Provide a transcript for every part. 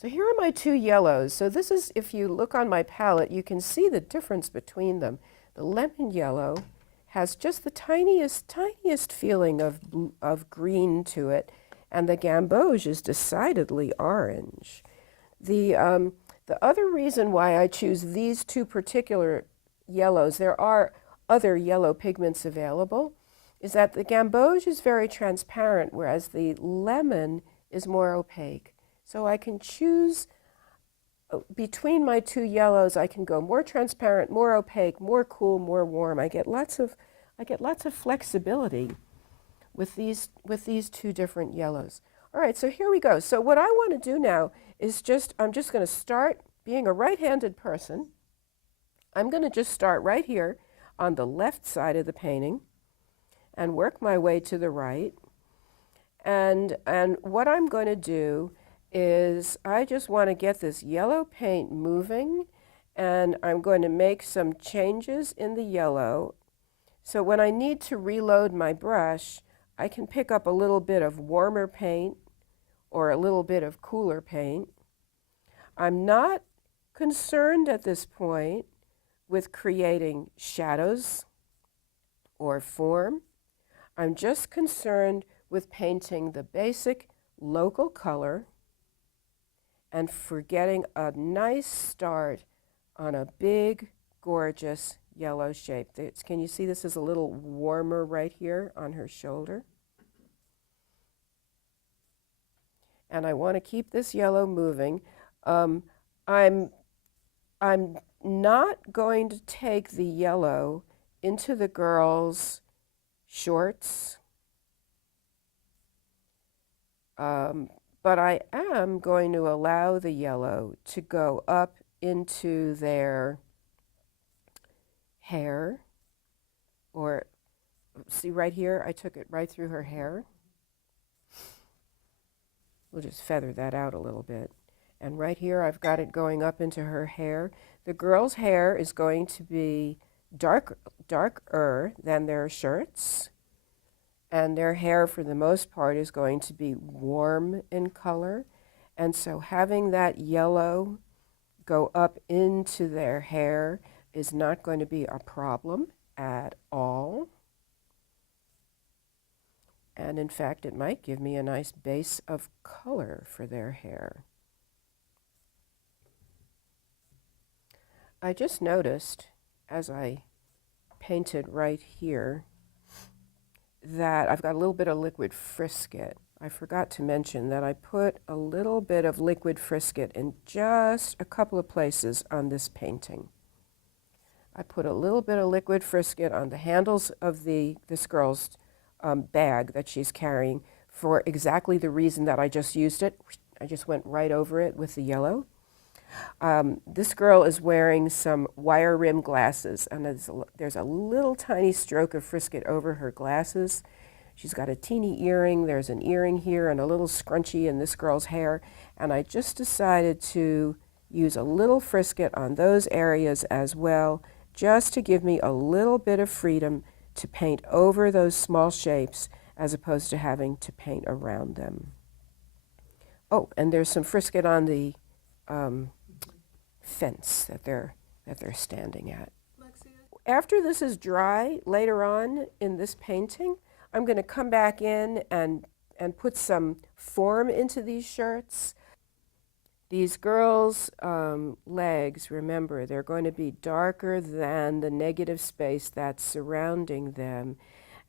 So here are my two yellows. So this is, if you look on my palette, you can see the difference between them. The lemon yellow has just the tiniest feeling of green to it, and the gamboge is decidedly orange. The other reason why I choose these two particular yellows, there are other yellow pigments available, is that the gamboge is very transparent, whereas the lemon is more opaque. So I can choose between my two yellows. I can go more transparent, more opaque, more cool, more warm. I get lots of flexibility with these two different yellows. All right, so here we go. So what I want to do now is I'm just going to start, being a right-handed person, I'm going to just start right here on the left side of the painting and work my way to the right. And what I'm going to do is I just want to get this yellow paint moving, and I'm going to make some changes in the yellow. So when I need to reload my brush, I can pick up a little bit of warmer paint or a little bit of cooler paint. I'm not concerned at this point with creating shadows or form. I'm just concerned with painting the basic local color and for getting a nice start on a big, gorgeous yellow shape. Can you see this is a little warmer right here on her shoulder? And I want to keep this yellow moving. I'm not going to take the yellow into the girls' shorts, but I am going to allow the yellow to go up into their hair, or see right here, I took it right through her hair. We'll just feather that out a little bit. And right here, I've got it going up into her hair. The girl's hair is going to be darker than their shirts, and their hair, for the most part, is going to be warm in color. And so having that yellow go up into their hair is not going to be a problem at all. And in fact, it might give me a nice base of color for their hair. I just noticed, as I painted right here, that I've got a little bit of liquid frisket. I forgot to mention that I put a little bit of liquid frisket in just a couple of places on this painting. I put a little bit of liquid frisket on the handles of this girl's bag that she's carrying for exactly the reason that I just used it. I just went right over it with the yellow. This girl is wearing some wire rim glasses, and there's a little tiny stroke of frisket over her glasses. She's got a teeny earring. There's an earring here and a little scrunchie in this girl's hair, and I just decided to use a little frisket on those areas as well, just to give me a little bit of freedom to paint over those small shapes as opposed to having to paint around them. Oh, and there's some frisket on the fence that they're standing at. Lexi, After this is dry, later on in this painting, I'm going to come back in and put some form into these shirts. These girls' legs, remember, they're going to be darker than the negative space that's surrounding them.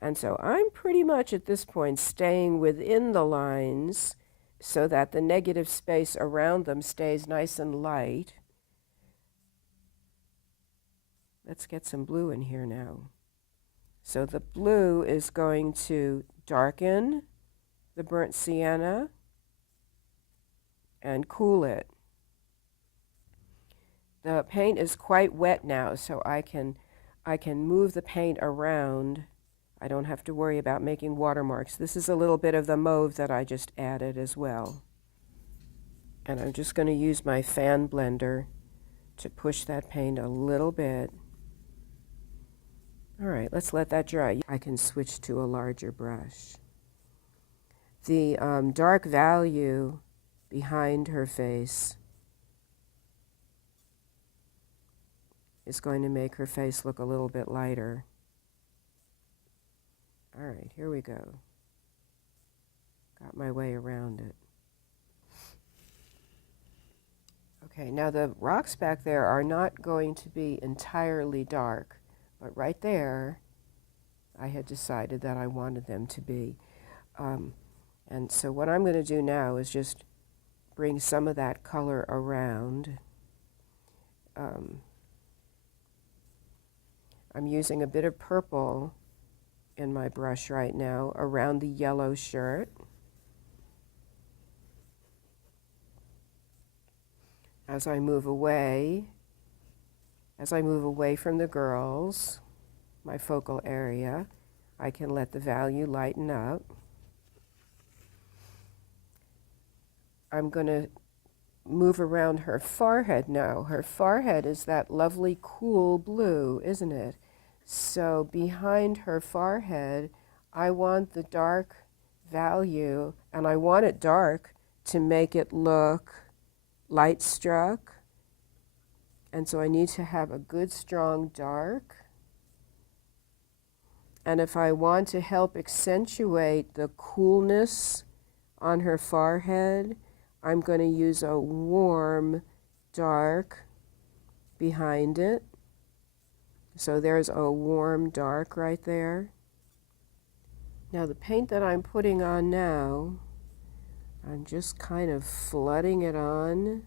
And so I'm pretty much at this point staying within the lines so that the negative space around them stays nice and light. Let's get some blue in here now. So the blue is going to darken the burnt sienna and cool it. The paint is quite wet now, so I can move the paint around. I don't have to worry about making watermarks. This is a little bit of the mauve that I just added as well. And I'm just going to use my fan blender to push that paint a little bit. All right, let's let that dry. I can switch to a larger brush. The dark value behind her face is going to make her face look a little bit lighter. All right, here we go. Got my way around it. Okay, now the rocks back there are not going to be entirely dark, but right there, I had decided that I wanted them to be. And so what I'm going to do now is just bring some of that color around. I'm using a bit of purple in my brush right now around the yellow shirt. As I move away from the girls, my focal area, I can let the value lighten up. I'm going to move around her forehead now. Her forehead is that lovely cool blue, isn't it? So behind her forehead, I want the dark value, and I want it dark to make it look light struck. And so I need to have a good strong dark. And if I want to help accentuate the coolness on her forehead, I'm going to use a warm dark behind it. So there's a warm dark right there. Now the paint that I'm putting on now, I'm just kind of flooding it on.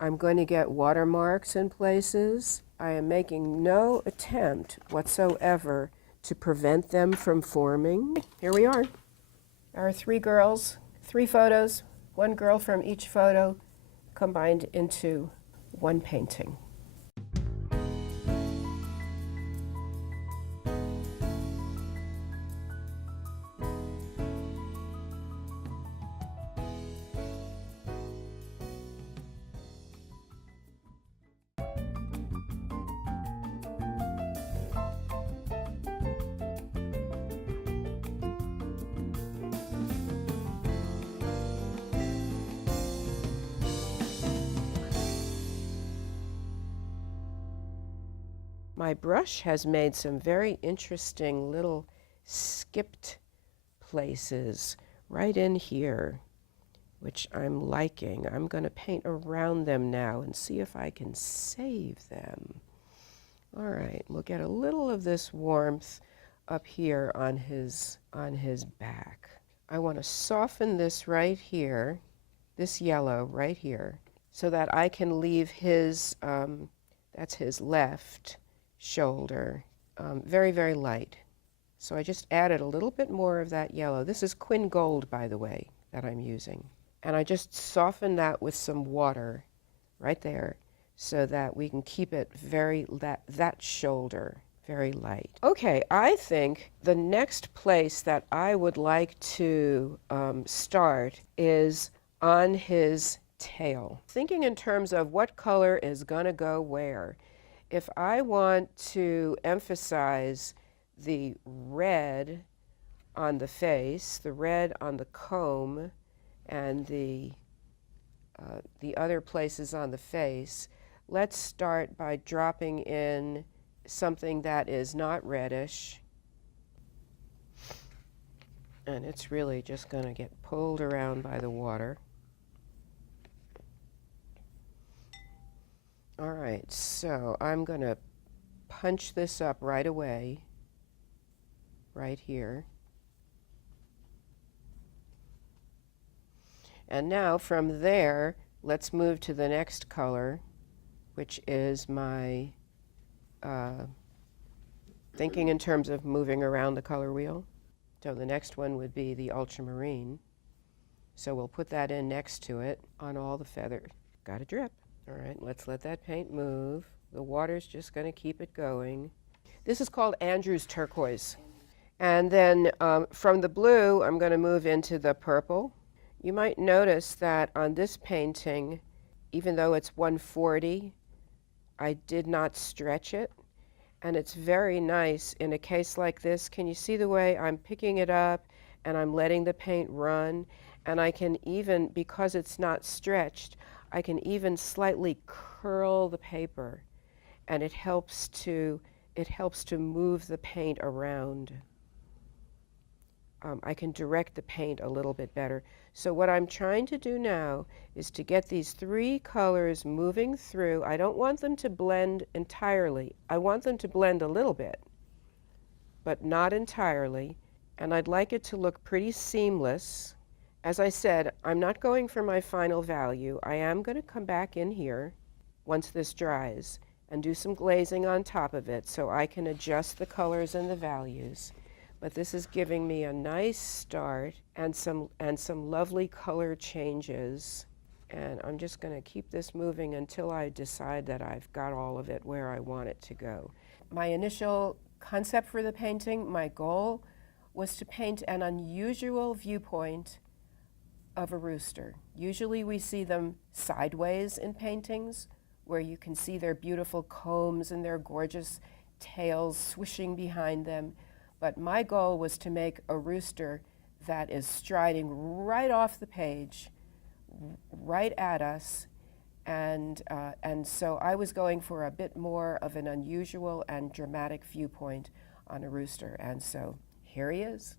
I'm going to get watermarks in places. I am making no attempt whatsoever to prevent them from forming. Here we are. There are 3 girls, 3 photos, 1 girl from each photo combined into 1 painting. My brush has made some very interesting little skipped places right in here, which I'm liking. I'm going to paint around them now and see if I can save them. All right, we'll get a little of this warmth up here on his back. I want to soften this right here, this yellow right here, so that I can leave his, that's his left shoulder, very, very light. So I just added a little bit more of that yellow. This is Quin Gold, by the way, that I'm using. And I just soften that with some water right there so that we can keep it very, that shoulder very light. Okay, I think the next place that I would like to start is on his tail. Thinking in terms of what color is gonna go where. If I want to emphasize the red on the face, the red on the comb, and the other places on the face, let's start by dropping in something that is not reddish. And it's really just going to get pulled around by the water. All right, so I'm going to punch this up right away, right here. And now from there, let's move to the next color, which is my, thinking in terms of moving around the color wheel. So the next one would be the ultramarine. So we'll put that in next to it on all the feathers. Got a drip. All right, let's let that paint move. The water's just going to keep it going. This is called Andrew's turquoise. And then from the blue, I'm going to move into the purple. You might notice that on this painting, even though it's 140, I did not stretch it. And it's very nice in a case like this. Can you see the way I'm picking it up and I'm letting the paint run, and I can even, because it's not stretched, I can even slightly curl the paper, and it helps to move the paint around. I can direct the paint a little bit better. So what I'm trying to do now is to get these three colors moving through. I don't want them to blend entirely. I want them to blend a little bit, but not entirely. And I'd like it to look pretty seamless. As I said, I'm not going for my final value. I am going to come back in here once this dries and do some glazing on top of it so I can adjust the colors and the values. But this is giving me a nice start and some lovely color changes. And I'm just going to keep this moving until I decide that I've got all of it where I want it to go. My initial concept for the painting, my goal, was to paint an unusual viewpoint of a rooster. Usually we see them sideways in paintings, where you can see their beautiful combs and their gorgeous tails swishing behind them. But my goal was to make a rooster that is striding right off the page, right at us. And so I was going for a bit more of an unusual and dramatic viewpoint on a rooster. And so here he is.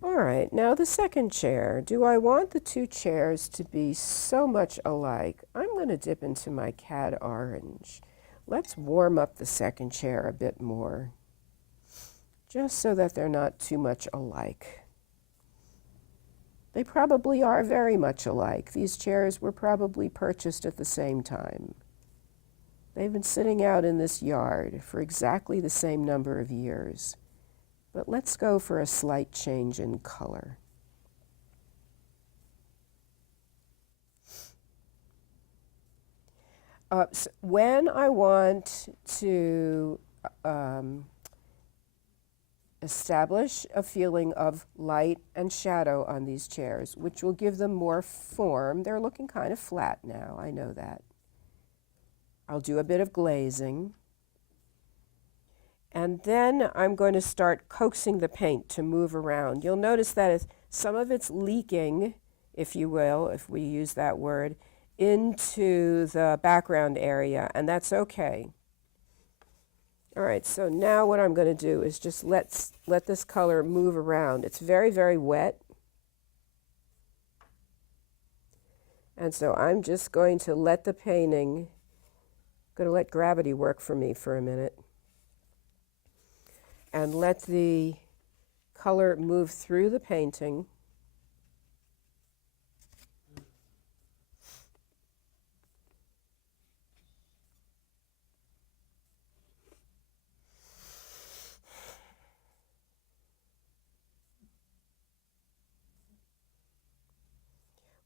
All right, now the second chair. Do I want the two chairs to be so much alike? I'm going to dip into my cad orange. Let's warm up the second chair a bit more, just so that they're not too much alike. They probably are very much alike. These chairs were probably purchased at the same time. They've been sitting out in this yard for exactly the same number of years. But let's go for a slight change in color. So when I want to establish a feeling of light and shadow on these chairs, which will give them more form, they're looking kind of flat now, I know that. I'll do a bit of glazing. And then I'm going to start coaxing the paint to move around. You'll notice that some of it's leaking, if you will, if we use that word, into the background area, and that's okay. All right, so now what I'm going to do is just let this color move around. It's very, very wet. And so I'm just going to let the painting, going to let gravity work for me for a minute, and let the color move through the painting.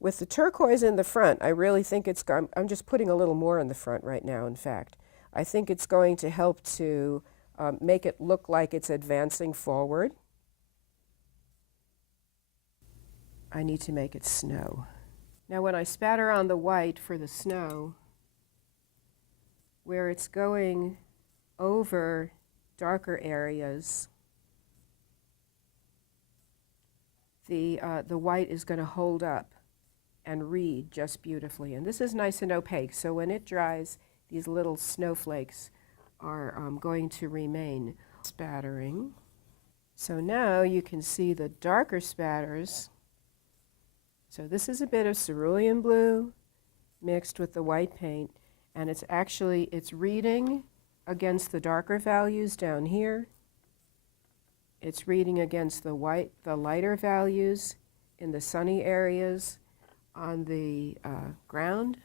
With the turquoise in the front, I really think I'm just putting a little more in the front right now, in fact. I think it's going to help to make it look like it's advancing forward. I need to make it snow. Now when I spatter on the white for the snow, where it's going over darker areas, the white is going to hold up and read just beautifully. And this is nice and opaque, so when it dries, these little snowflakes are going to remain. Spattering. So now you can see the darker spatters. So this is a bit of cerulean blue mixed with the white paint, and it's reading against the darker values down here. It's reading against the lighter values in the sunny areas on the ground.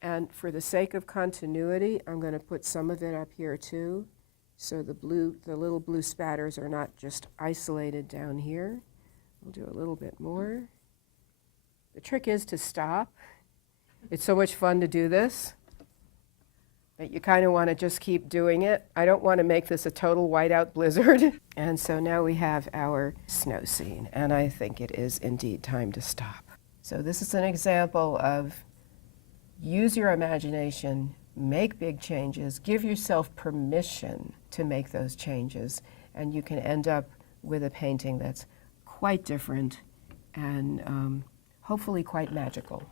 And for the sake of continuity, I'm going to put some of it up here too, so the little blue spatters are not just isolated down here. We'll do a little bit more. The trick is to stop. It's so much fun to do this that you kind of want to just keep doing it. I don't want to make this a total whiteout blizzard. And so now we have our snow scene, and I think it is indeed time to stop. So this is an example of use your imagination, make big changes, give yourself permission to make those changes, and you can end up with a painting that's quite different and hopefully quite magical.